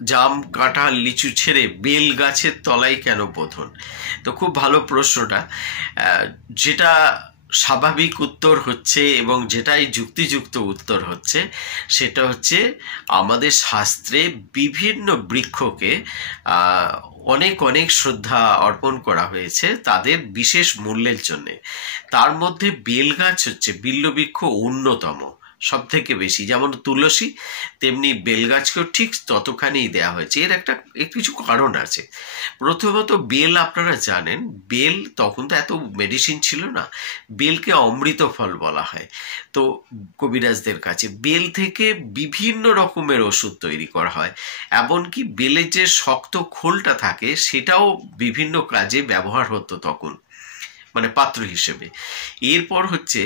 জাম কাঁঠাল লিচু ছেড়ে বেল গাছের তলায় কেন বোধন? তো খুব ভালো প্রশ্নটা। যেটা স্বাভাবিক উত্তর হচ্ছে এবং যেটাই যুক্তিযুক্ত উত্তর হচ্ছে সেটা হচ্ছে আমাদের শাস্ত্রে বিভিন্ন বৃক্ষকে অনেক অনেক শ্রদ্ধা অর্পণ করা হয়েছে তাদের বিশেষ মূল্যের জন্যে। তার মধ্যে বেল গাছ হচ্ছে বিল্ববৃক্ষ অন্যতম, সব থেকে বেশি। যেমন তুলসী, তেমনি বেলগাছকেও ঠিক ততখানি দেয়া হয়েছে। এর কিছু কারণ আছে। প্রথমত বেল, আপনারা জানেন বেল তখন তো এত মেডিসিন ছিল না, বেলকে অমৃত ফল বলা হয়। তো কবিরাজদের কাছে বেল থেকে বিভিন্ন রকমের ওষুধ তৈরি করা হয়। এমনকি বেলের যে শক্ত খোলটা থাকে সেটাও বিভিন্ন কাজে ব্যবহার হতো তখন, মানে পাত্র হিসেবে। এরপর হচ্ছে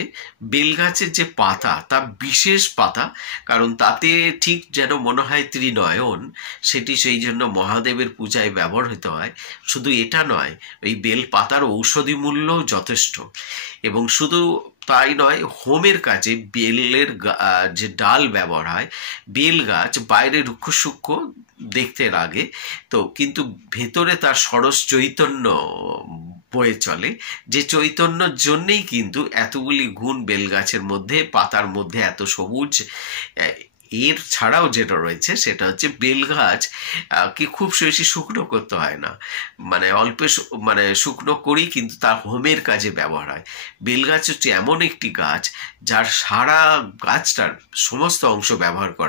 বেলগাছের যে পাতা, তা বিশেষ পাতা, কারণ তাতে ঠিক যেন মনে হয় ত্রিনয়ন, সেটি সেই জন্য মহাদেবের পূজায় ব্যবহৃত হয়। শুধু এটা নয়, ওই বেল পাতার ঔষধি মূল্যও যথেষ্ট। এবং শুধু তাই নয়, হোমের কাজে বেলের যে ডাল ব্যবহার হয়, বেল গাছ বাইরে রুক্ষ সূক্ষ্ম দেখতে লাগে, তো কিন্তু ভেতরে তার সরস চৈতন্য বয়ে চলে, যে চৈতন্যর জন্যেই কিন্তু এতগুলি গুণ বেলগাছের মধ্যে, পাতার মধ্যে এত সবুজ। এর ছাড়াও যেটা রয়েছে সেটা হচ্ছে বেলগাছ কি খুব বেশি শুকনো করতে হয় না, মানে অল্প মানে শুকনো করেই কিন্তু তার হোমের কাজে ব্যবহার হয়। বেলগাছ হচ্ছে এমন একটি গাছ যার সারা গাছটার সমস্ত অংশ ব্যবহার করা